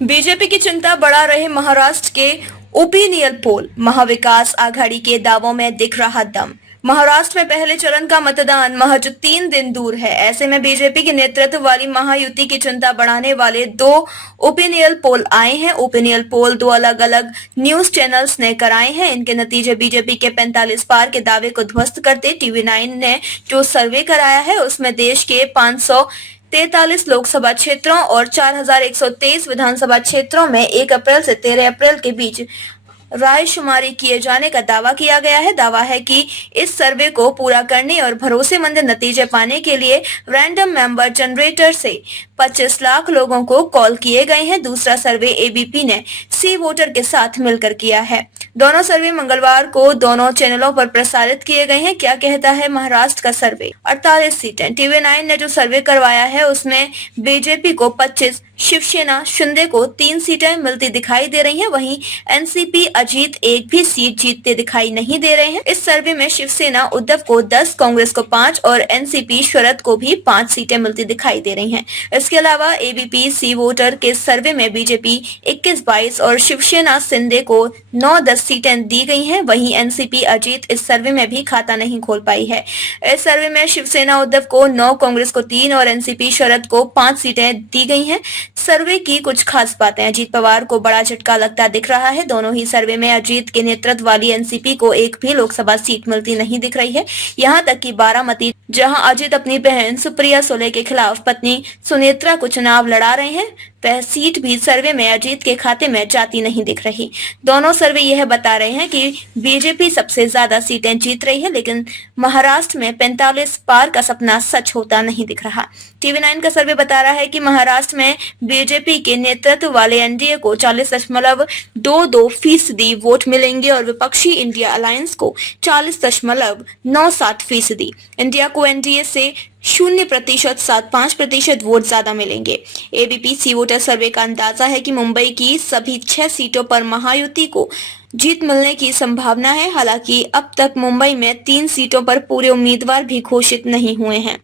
BJP की चिंता बढ़ा रहे महाराष्ट्र के ओपिनियन पोल। महाविकास आघाड़ी के दावों में दिख रहा दम। महाराष्ट्र में पहले चरण का मतदान महज 3 दिन दूर है। ऐसे में बीजेपी के नेतृत्व वाली महायुति की चिंता बढ़ाने वाले 2 ओपिनियन पोल आए हैं। ओपिनियन पोल 2 अलग अलग न्यूज चैनल्स ने कराए हैं। इनके नतीजे बीजेपी के 45 पार के दावे को ध्वस्त करते TV9 ने जो सर्वे कराया है उसमें देश के 543 लोकसभा क्षेत्रों और 4123 विधानसभा क्षेत्रों में 1 अप्रैल से 13 अप्रैल के बीच रायशुमारी किए जाने का दावा किया गया है। दावा है कि इस सर्वे को पूरा करने और भरोसेमंद नतीजे पाने के लिए रैंडम मेंबर जनरेटर से 25 लाख लोगों को कॉल किए गए हैं। दूसरा सर्वे एबीपी ने सी वोटर के साथ मिलकर किया है। दोनों सर्वे मंगलवार को दोनों चैनलों पर प्रसारित किए गए हैं। क्या कहता है महाराष्ट्र का सर्वे? 48 सीटें। TV9 ने जो सर्वे करवाया है उसमें बीजेपी को 25, शिवसेना शिंदे को 3 सीटें मिलती दिखाई दे रही हैं। वहीं एनसीपी अजीत एक भी सीट जीतते दिखाई नहीं दे रहे हैं। इस सर्वे में शिवसेना उद्धव को 10, कांग्रेस को 5 और एनसीपी शरद को भी 5 सीटें मिलती दिखाई दे रही हैं। इसके अलावा एबीपी सी वोटर के सर्वे में बीजेपी 21, 22 और शिवसेना शिंदे को 9, 10 सीटें दी गई हैं। वहीं एनसीपी अजीत इस सर्वे में भी खाता नहीं खोल पाई है। इस सर्वे में शिवसेना उद्धव को 9, कांग्रेस को 3 और एनसीपी शरद को 5 सीटें दी गई हैं। सर्वे की कुछ खास बातें। अजीत पवार को बड़ा झटका लगता दिख रहा है। दोनों ही सर्वे में अजीत के नेतृत्व वाली एनसीपी को एक भी लोकसभा सीट मिलती नहीं दिख रही है। यहाँ तक कि बारामती, जहां अजीत अपनी बहन सुप्रिया सुले के खिलाफ पत्नी सुनेत्रा को चुनाव लड़ा रहे हैं, वह सीट भी सर्वे में अजीत के खाते में जाती नहीं दिख रही। दोनों सर्वे यह बता रहे हैं कि बीजेपी सबसे ज्यादा सीटें जीत रही है, लेकिन महाराष्ट्र में 45 पार का सपना सच होता नहीं दिख रहा। TV9 का सर्वे बता रहा है कि महाराष्ट्र में बीजेपी के नेतृत्व वाले एनडीए को 40.22% वोट मिलेंगे और विपक्षी इंडिया अलायंस को 40.97%। इंडिया को एनडीए से 0% 75% वोट ज्यादा मिलेंगे। एबीपी सी वोटर सर्वे का अंदाजा है कि मुंबई की सभी 6 सीटों पर महायुति को जीत मिलने की संभावना है। हालांकि अब तक मुंबई में 3 सीटों पर पूरे उम्मीदवार भी घोषित नहीं हुए हैं।